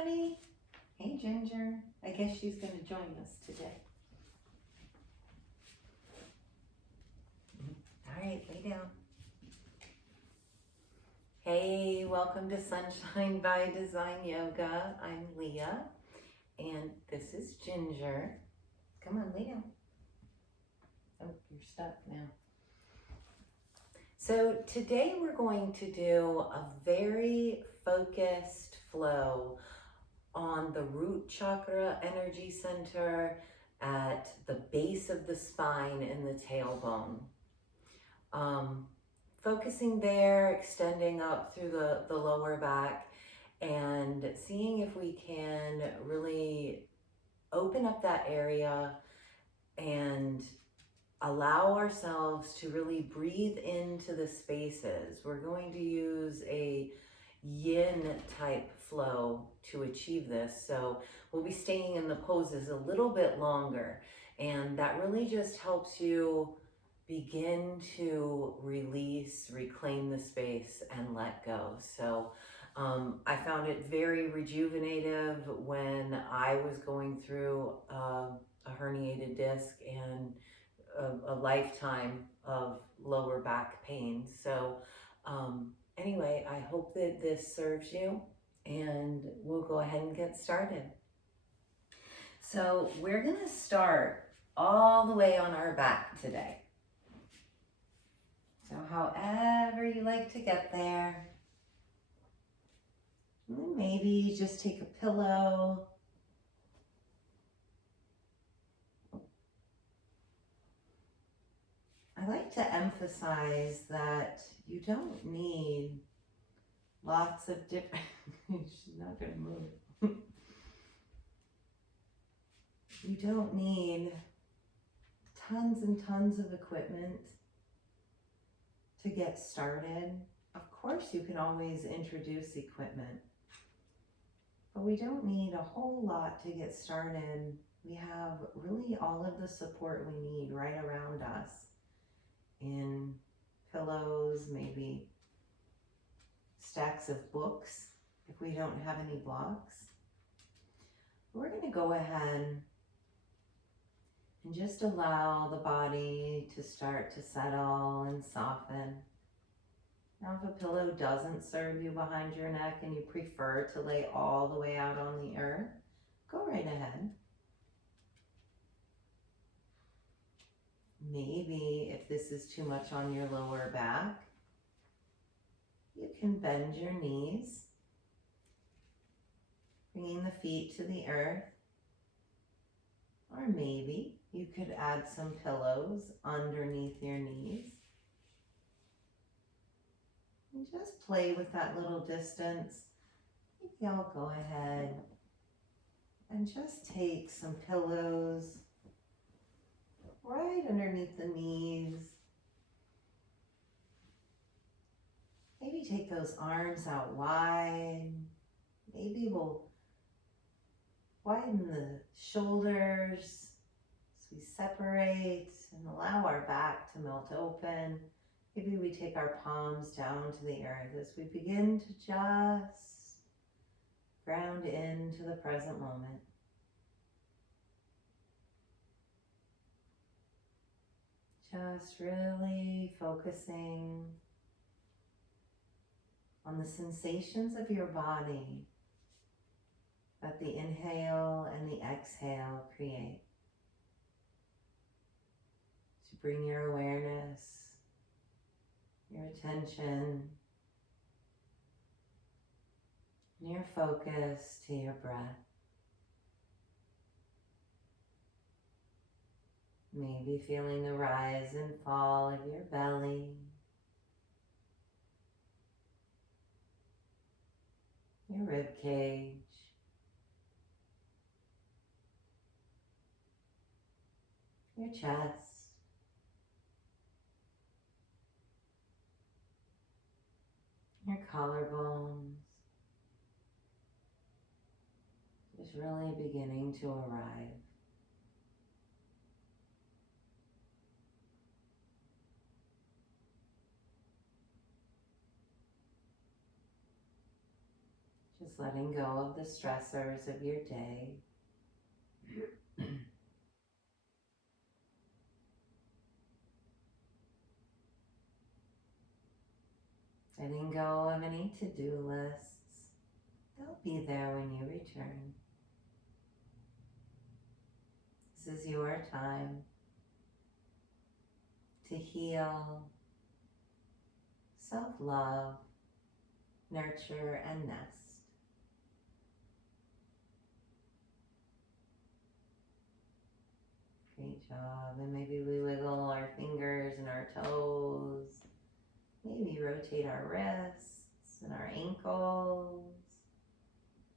honey. Hey, Ginger. I guess she's going to join us today. All right, lay down. Hey, welcome to Sunshine by Design Yoga. I'm Leah, and this is Ginger. Come on, lay down. Oh, you're stuck now. So today we're going to do a very focused flow on the root chakra energy center at the base of the spine in the tailbone. Focusing there, extending up through the lower back, and seeing if we can really open up that area and allow ourselves to really breathe into the spaces. We're going to use a yin type flow to achieve this. So we'll be staying in the poses a little bit longer, and that really just helps you begin to release, reclaim the space, and let go. So I found it very rejuvenative when I was going through a herniated disc and a lifetime of lower back pain. So anyway, I hope that this serves you, and we'll go ahead and get started. So we're gonna start all the way on our back today. So however you like to get there, maybe just take a pillow. I like to emphasize that you don't need lots of different, she's not gonna move. You don't need tons and tons of equipment to get started. Of course, you can always introduce equipment, but we don't need a whole lot to get started. We have really all of the support we need right around us in pillows, maybe stacks of books if we don't have any blocks. We're going to go ahead and just allow the body to start to settle and soften. Now, if a pillow doesn't serve you behind your neck and you prefer to lay all the way out on the earth, go right ahead. Maybe if this is too much on your lower back, you can bend your knees, bringing the feet to the earth. Or maybe you could add some pillows underneath your knees. And just play with that little distance. Maybe I'll go ahead and just take some pillows right underneath the knees. Maybe take those arms out wide. Maybe we'll widen the shoulders as we separate and allow our back to melt open. Maybe we take our palms down to the earth as we begin to just ground into the present moment. Just really focusing on the sensations of your body that the inhale and the exhale create. To bring your awareness, your attention, and your focus to your breath. Maybe feeling the rise and fall of your belly. Your rib cage. Your chest. Your collarbones. Just really beginning to arrive. Just letting go of the stressors of your day. Letting go of any to-do lists. They'll be there when you return. This is your time to heal, self-love, nurture, and nest. Great job. And maybe we wiggle our fingers and our toes. Maybe rotate our wrists and our ankles.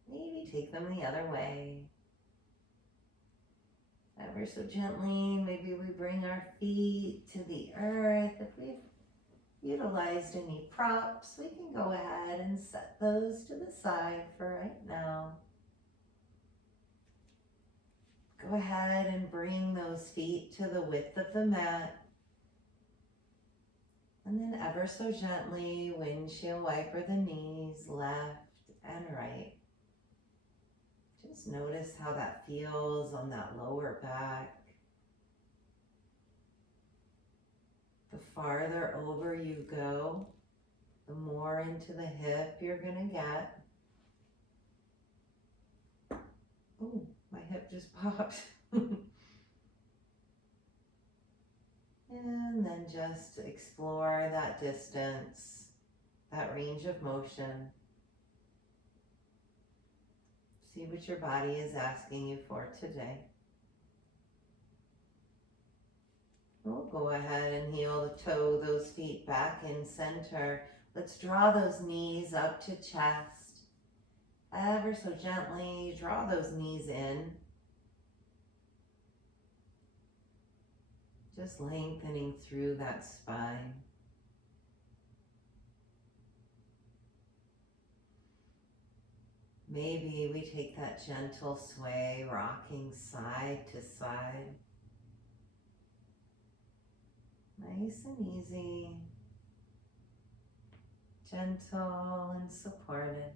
Maybe take them the other way. Ever so gently, maybe we bring our feet to the earth. If we've utilized any props, we can go ahead and set those to the side for right now. Go ahead and bring those feet to the width of the mat. And then ever so gently, windshield wiper the knees left and right. Just notice how that feels on that lower back. The farther over you go, the more into the hip you're gonna get. Oh, my hip just popped. And then just explore that distance, that range of motion. See what your body is asking you for today. We'll go ahead and heel the toe, those feet back in center. Let's draw those knees up to chest. Ever so gently, draw those knees in. Just lengthening through that spine. Maybe we take that gentle sway, rocking side to side. Nice and easy. Gentle and supported.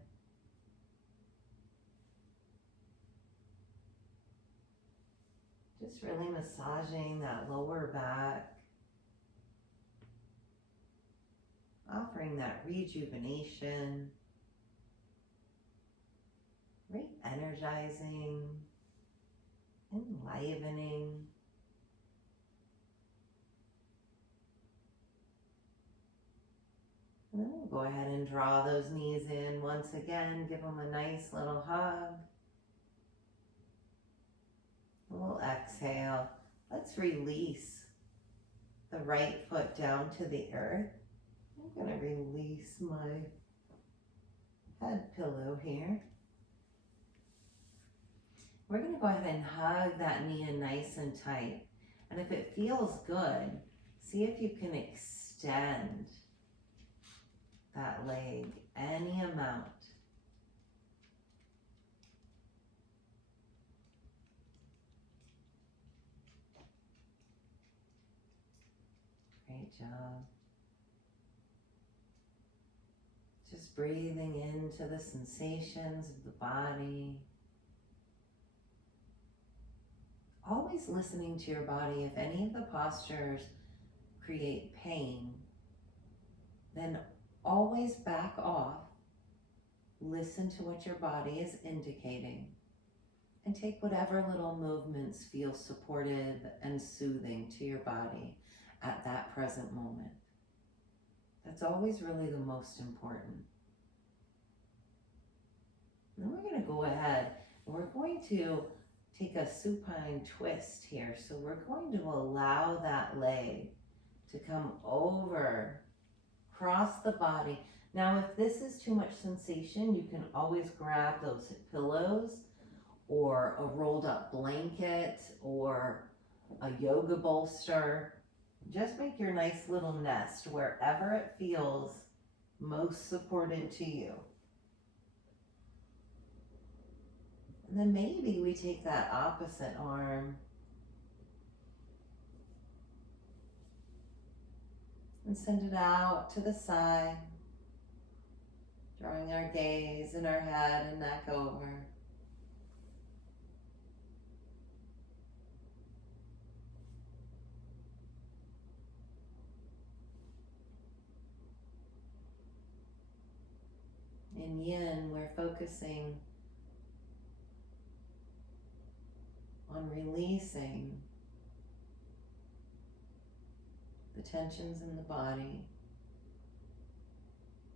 Just really massaging that lower back. Offering that rejuvenation. Re-energizing. Enlivening. And then we'll go ahead and draw those knees in once again. Give them a nice little hug. We'll exhale. Let's release the right foot down to the earth. I'm going to release my head pillow here. We're going to go ahead and hug that knee in nice and tight. And if it feels good, see if you can extend that leg any amount. Great job. Just breathing into the sensations of the body. Always listening to your body. If any of the postures create pain, then always back off. Listen to what your body is indicating and take whatever little movements feel supportive and soothing to your body at that present moment. That's always really the most important. Then we're going to go ahead and we're going to take a supine twist here. So we're going to allow that leg to come over, cross the body. Now, if this is too much sensation, you can always grab those pillows or a rolled up blanket or a yoga bolster. Just make your nice little nest wherever it feels most supported to you. And then maybe we take that opposite arm and send it out to the side. Drawing our gaze and our head and neck over. In yin, we're focusing on releasing the tensions in the body,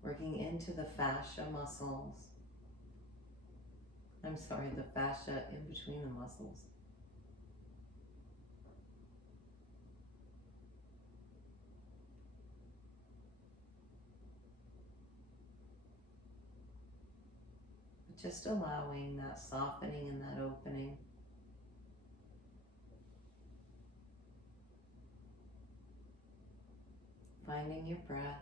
working into the fascia muscles. I'm sorry, the fascia in between the muscles. But just allowing that softening and that opening. Finding your breath.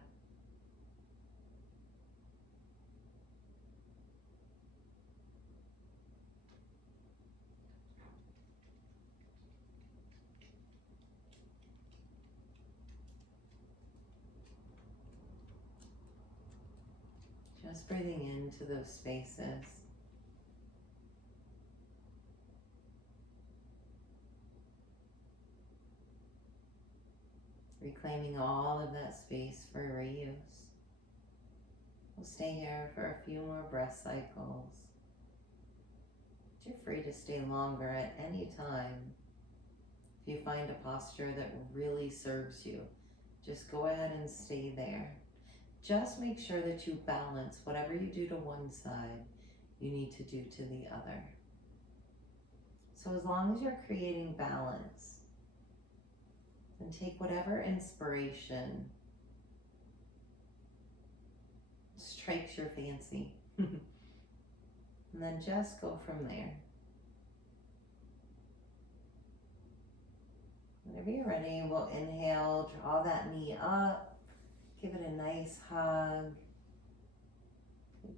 Just breathing into those spaces. Reclaiming all of that space for reuse. We'll stay here for a few more breath cycles. But you're free to stay longer at any time. If you find a posture that really serves you, just go ahead and stay there. Just make sure that you balance whatever you do to one side, you need to do to the other. So as long as you're creating balance, then take whatever inspiration strikes your fancy. And then just go from there. Whenever you're ready, we'll inhale, draw that knee up, give it a nice hug.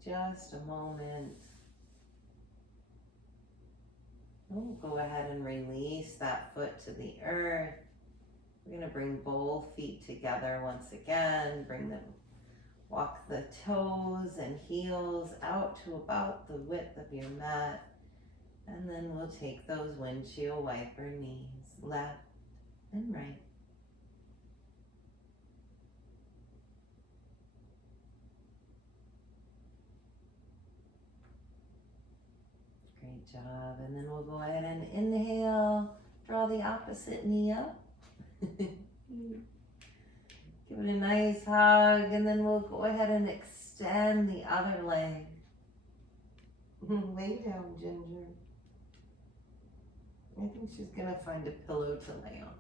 Just a moment. We'll go ahead and release that foot to the earth. We're going to bring both feet together once again. Walk the toes and heels out to about the width of your mat. And then we'll take those windshield wiper knees, left and right. Great job. And then we'll go ahead and inhale, draw the opposite knee up. Give it a nice hug, and then we'll go ahead and extend the other leg. Lay down, Ginger. I think she's gonna find a pillow to lay on.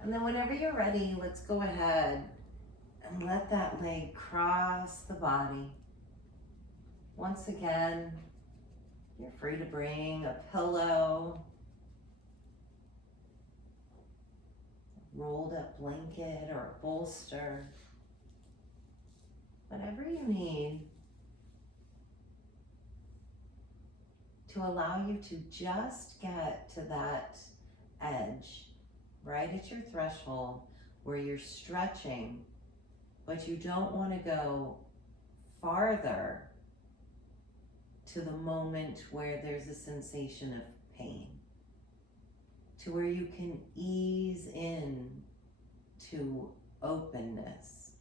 And then whenever you're ready, let's go ahead and let that leg cross the body. Once again, you're free to bring a pillow, rolled up blanket or a bolster, whatever you need to allow you to just get to that edge, right at your threshold where you're stretching, but you don't want to go farther to the moment where there's a sensation of pain, to where you can ease in to openness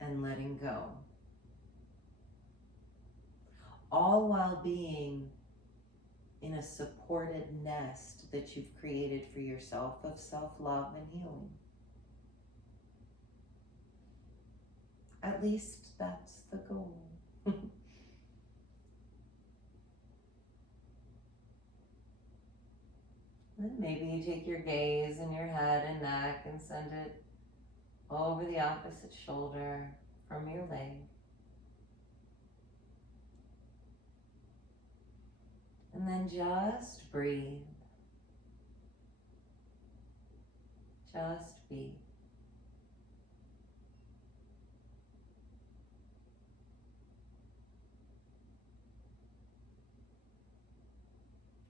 and letting go, all while being in a supported nest that you've created for yourself of self-love and healing. At least that's the goal. Then maybe you take your gaze and your head and neck and send it over the opposite shoulder from your leg. And then just breathe. Just be.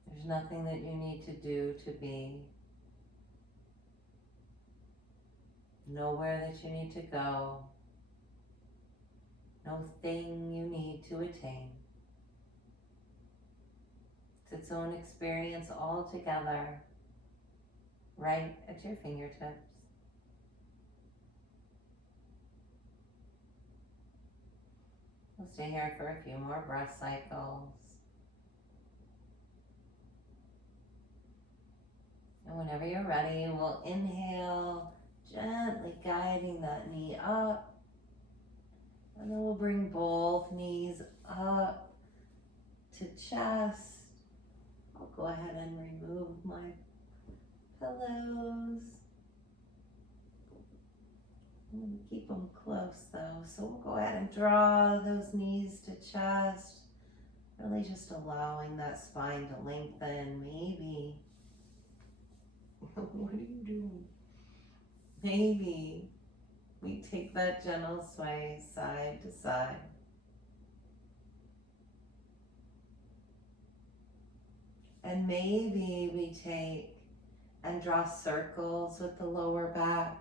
There's nothing that you need to do to be. Nowhere that you need to go. no thing you need to attain. It's its own experience altogether, right at your fingertips. We'll stay here for a few more breath cycles. And whenever you're ready, we'll inhale, gently guiding that knee up. And then we'll bring both knees up to chest. I'll go ahead and remove my pillows. I'm going to keep them close though. So we'll go ahead and draw those knees to chest. Really just allowing that spine to lengthen. Maybe. What are you doing? Maybe we take that gentle sway side to side. And maybe we take and draw circles with the lower back.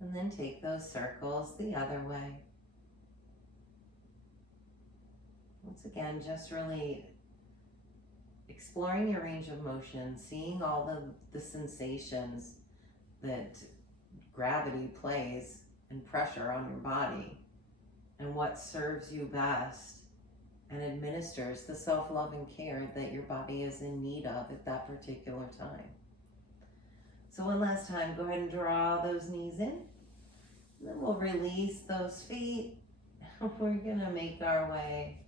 And then take those circles the other way. Once again, just really exploring your range of motion, seeing all the sensations that gravity plays and pressure on your body, and what serves you best and administers the self-love and care that your body is in need of at that particular time. So one last time, go ahead and draw those knees in. And then we'll release those feet. We're gonna make our way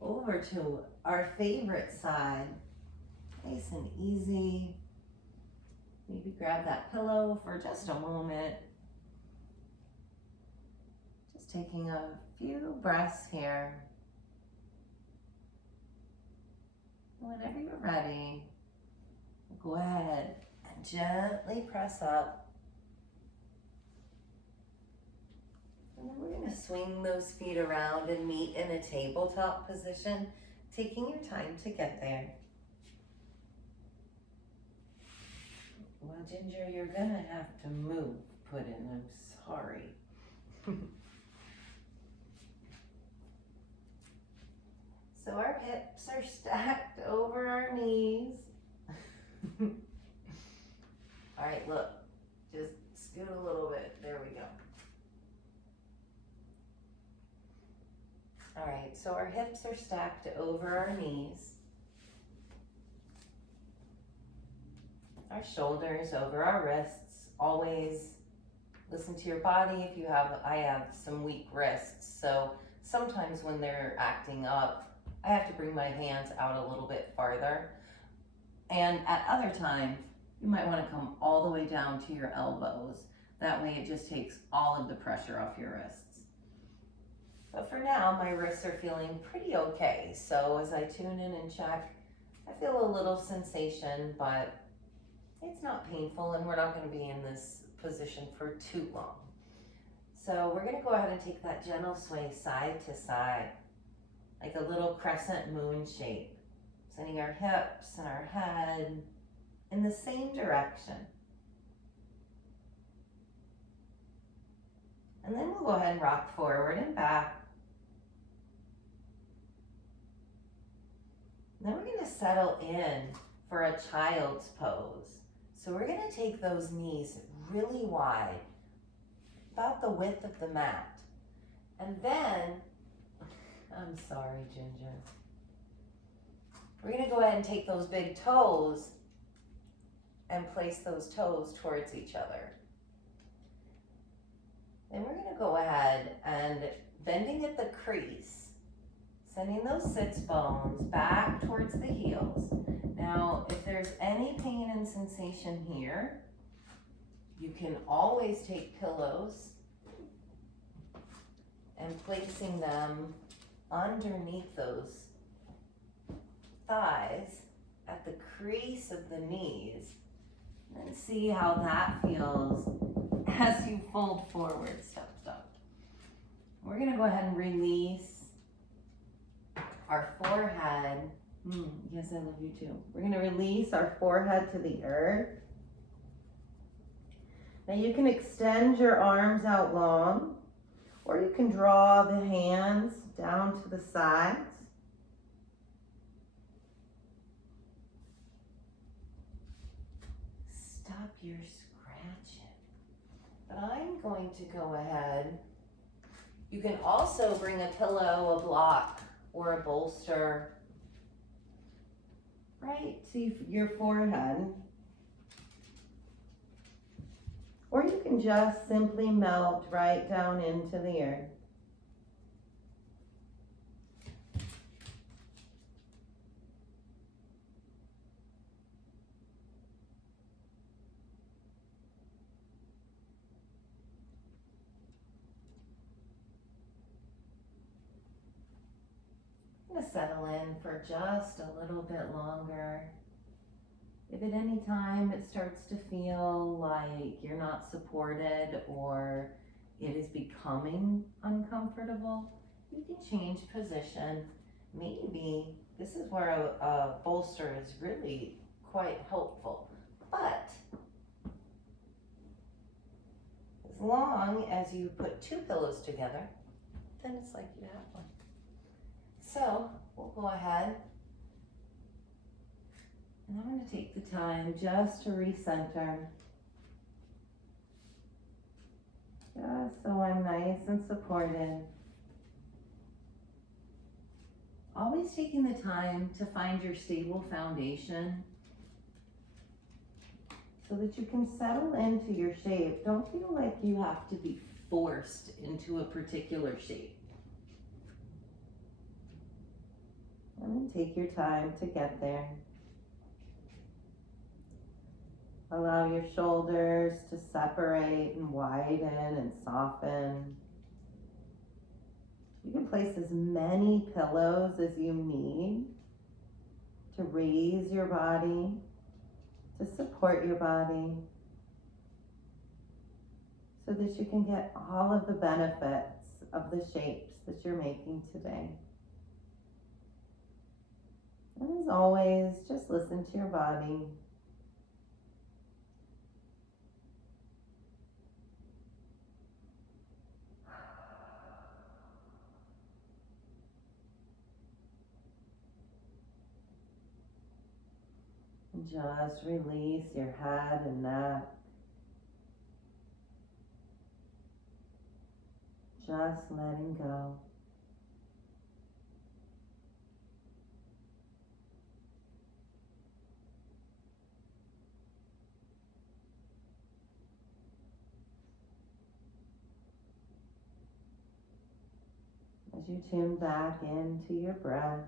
over to our favorite side. Nice and easy. Maybe grab that pillow for just a moment. Just taking a few breaths here. Whenever you're ready, go ahead and gently press up. And then we're going to swing those feet around and meet in a tabletop position, taking your time to get there. Well, Ginger, you're going to have to move, Puddin'. I'm sorry. So our hips are stacked over our knees. All right, look, just scoot a little bit. There we go. All right, so our hips are stacked over our knees. Our shoulders over our wrists. Always listen to your body. I have some weak wrists, so sometimes when they're acting up, I have to bring my hands out a little bit farther. And at other times, you might want to come all the way down to your elbows. That way it just takes all of the pressure off your wrists. But for now, my wrists are feeling pretty okay. So as I tune in and check, I feel a little sensation, but it's not painful, and we're not going to be in this position for too long. So we're going to go ahead and take that gentle sway side to side, like a little crescent moon shape, sending our hips and our head in the same direction. And then we'll go ahead and rock forward and back. Then we're going to settle in for a child's pose. So we're going to take those knees really wide, about the width of the mat. And then, I'm sorry, Ginger. We're going to go ahead and take those big toes and place those toes towards each other. Then we're going to go ahead and bending at the crease, sending those sits bones back towards the heels. Now, if there's any pain and sensation here, you can always take pillows and placing them underneath those thighs at the crease of the knees, and see how that feels as you fold forward, step. We're going to go ahead and release our forehead. Yes, I love you too. We're going to release our forehead to the earth. Now you can extend your arms out long, or you can draw the hands down to the sides. Stop your scratching. But I'm going to go ahead. You can also bring a pillow, a block, or a bolster right to your forehead. Or you can just simply melt right down into the earth. I'm going to settle in for just a little bit longer. If at any time it starts to feel like you're not supported or it is becoming uncomfortable, you can change position. Maybe this is where a bolster is really quite helpful. But as long as you put two pillows together, then it's like you have one. So we'll go ahead. And I'm going to take the time just to recenter. Just so I'm nice and supported. Always taking the time to find your stable foundation so that you can settle into your shape. Don't feel like you have to be forced into a particular shape. And take your time to get there. Allow your shoulders to separate and widen and soften. You can place as many pillows as you need to raise your body, to support your body, so that you can get all of the benefits of the shapes that you're making today. And as always, just listen to your body. Just release your head and neck. Just letting go. As you tune back into your breath,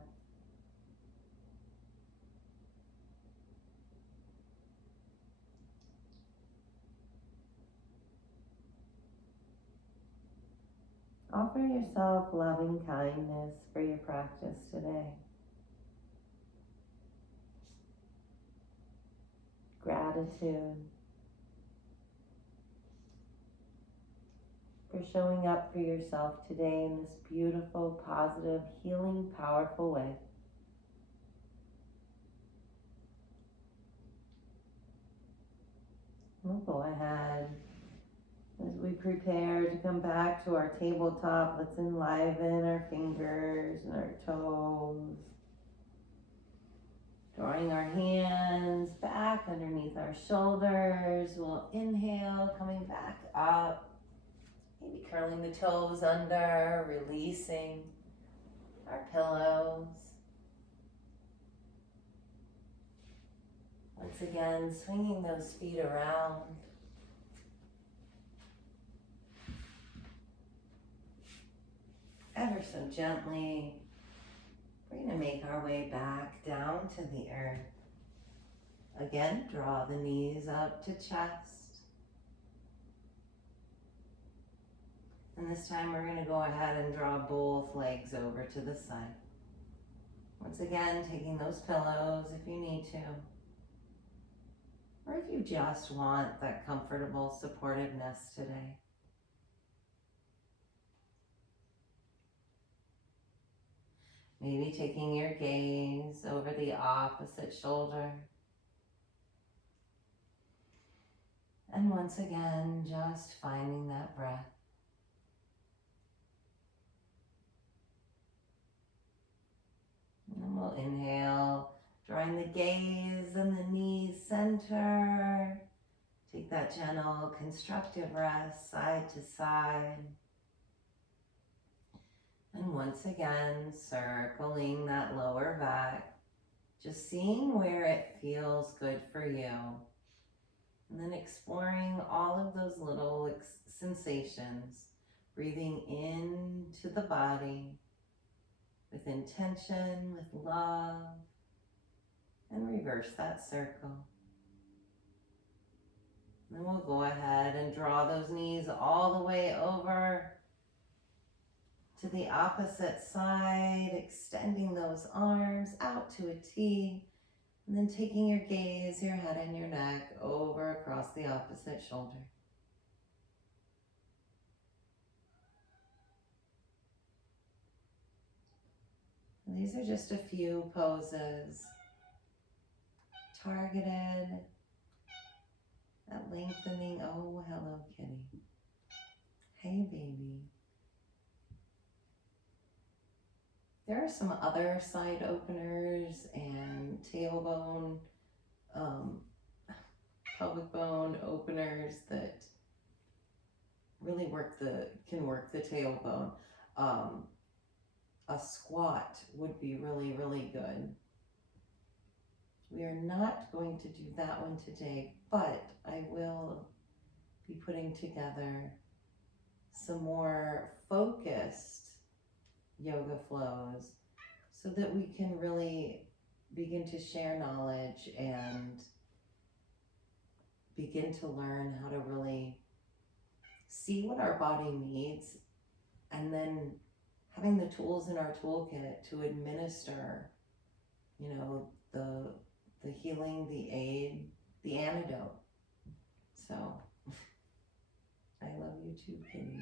offer yourself loving kindness for your practice today. Gratitude for showing up for yourself today in this beautiful, positive, healing, powerful way. We'll go ahead as we prepare to come back to our tabletop. Let's enliven our fingers and our toes. Drawing our hands back underneath our shoulders. We'll inhale, coming back up. Maybe curling the toes under, releasing our pillows. Once again, swinging those feet around. Ever so gently, we're going to make our way back down to the earth. Again, draw the knees up to chest. And this time we're going to go ahead and draw both legs over to the side. Once again, taking those pillows if you need to. Or if you just want that comfortable supportiveness today. Maybe taking your gaze over the opposite shoulder. And once again, just finding that breath. And then we'll inhale, drawing the gaze and the knees center. Take that gentle, constructive rest side to side. And once again, circling that lower back, just seeing where it feels good for you. And then exploring all of those little sensations, breathing into the body with intention, with love, and reverse that circle. And then we'll go ahead and draw those knees all the way over to the opposite side, extending those arms out to a T, and then taking your gaze, your head and your neck over across the opposite shoulder. And these are just a few poses targeted at lengthening. Oh, hello, kitty. Hey, baby. There are some other side openers and tailbone, pelvic bone openers that really can work the tailbone. A squat would be really, really good. We are not going to do that one today, but I will be putting together some more focused yoga flows so that we can really begin to share knowledge and begin to learn how to really see what our body needs, and then having the tools in our toolkit to administer, the healing, the aid, the antidote. So I love you too, kitty.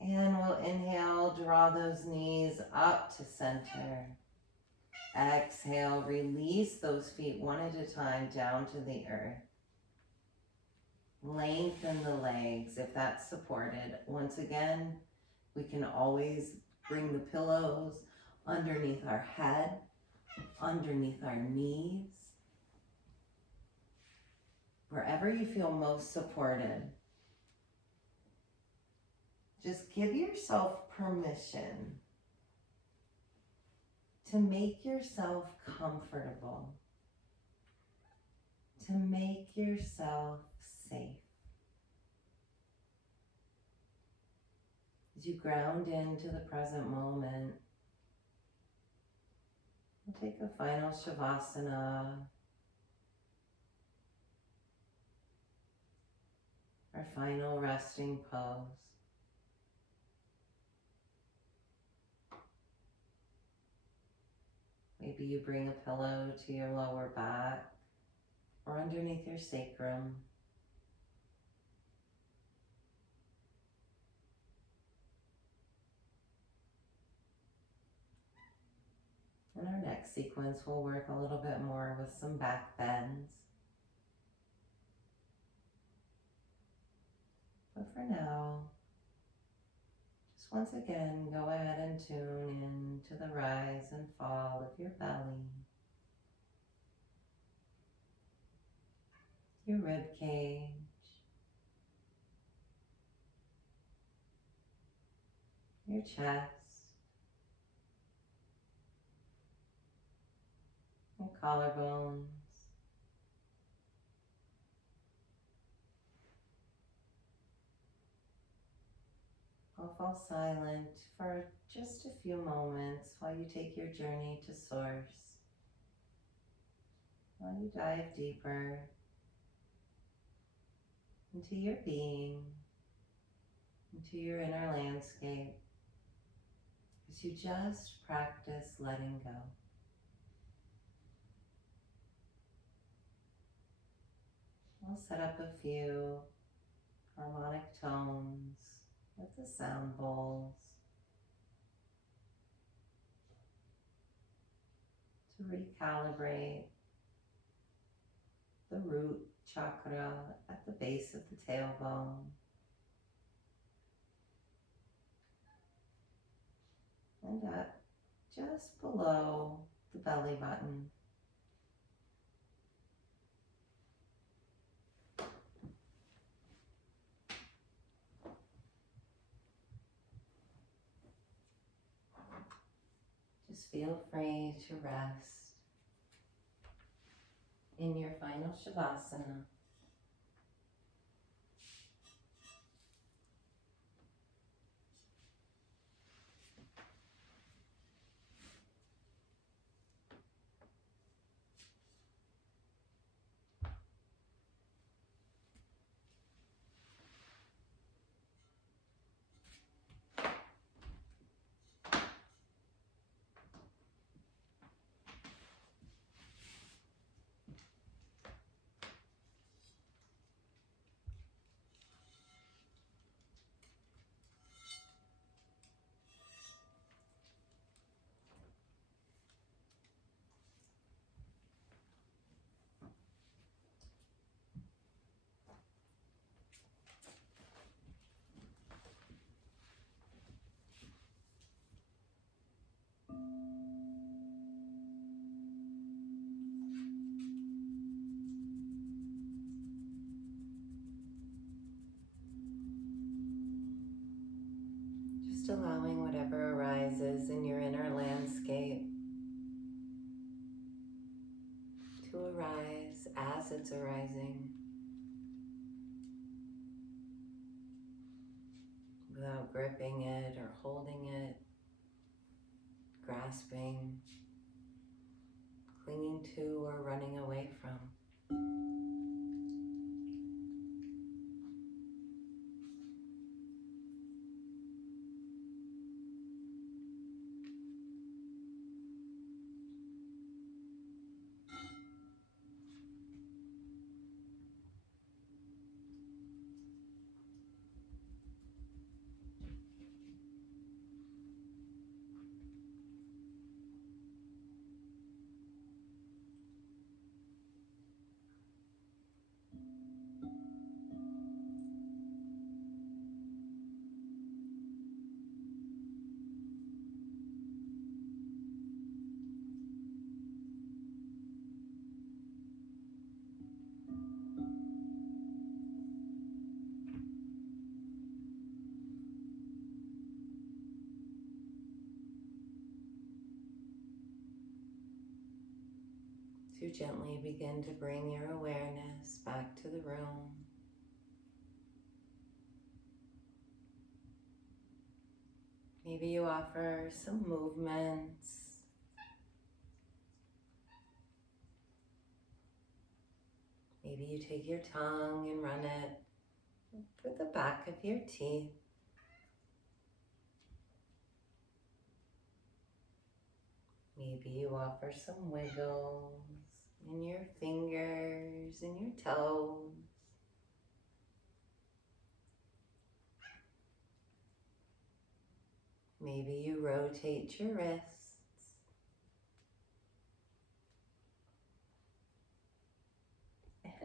And we'll inhale, draw those knees up to center. Exhale, release those feet one at a time down to the earth. Lengthen the legs if that's supported. Once again, we can always bring the pillows underneath our head, underneath our knees, wherever you feel most supported. Just give yourself permission to make yourself comfortable, to make yourself safe. As you ground into the present moment, we'll take a final Shavasana, our final resting pose. Maybe you bring a pillow to your lower back or underneath your sacrum. In our next sequence, we'll work a little bit more with some back bends. But for now, just once again, go ahead and tune into the rise and fall of your belly, your rib cage, your chest, your collarbones, I'll fall silent for just a few moments while you take your journey to source, while you dive deeper into your being, into your inner landscape, as you just practice letting go. I'll set up a few harmonic tones with the sound bowls to recalibrate the the root chakra at the base of the tailbone. And up just below the belly button. Just feel free to rest in your final Shavasana. Just allowing whatever arises in your inner landscape to arise as it's arising, without gripping it or holding it, grasping, clinging to, or running away from. To gently begin to bring your awareness back to the room. Maybe you offer some movements. Maybe you take your tongue and run it through the back of your teeth. Maybe you offer some wiggles in your fingers and your toes. Maybe you rotate your wrists.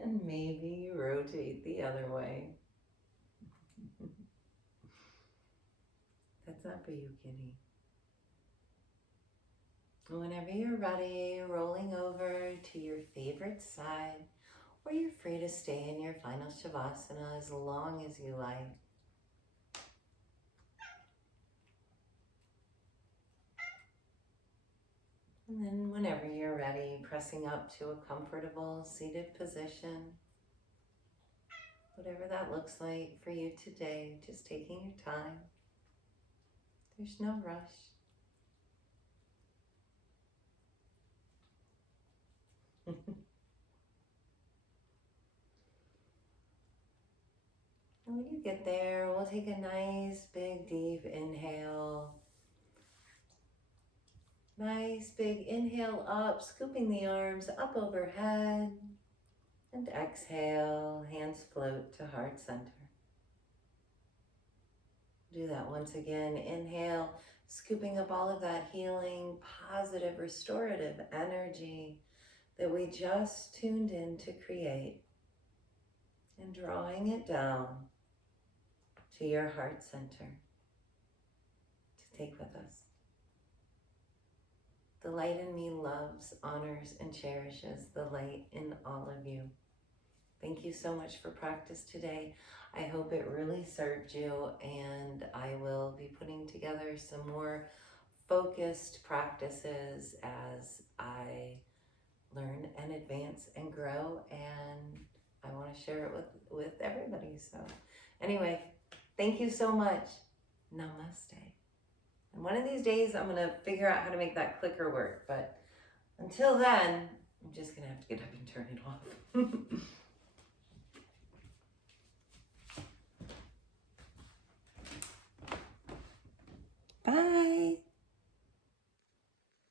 And maybe you rotate the other way. That's not for you, kitty. Whenever you're ready, rolling over to your favorite side, or you're free to stay in your final Shavasana as long as you like. And then whenever you're ready, pressing up to a comfortable seated position. Whatever that looks like for you today, just taking your time. There's no rush. And when you get there, we'll take a nice big deep inhale. Nice big inhale up, scooping the arms up overhead. And exhale, hands float to heart center. Do that once again. Inhale, scooping up all of that healing, positive, restorative energy that we just tuned in to create, and drawing it down to your heart center to take with us. The light in me loves, honors, and cherishes the light in all of you. Thank you so much for practice today. I hope it really served you, and I will be putting together some more focused practices as I learn and advance and grow, and I want to share it with everybody. So anyway, thank you so much. Namaste. And one of these days I'm going to figure out how to make that clicker work, but until then, I'm just going to have to get up and turn it off. Bye.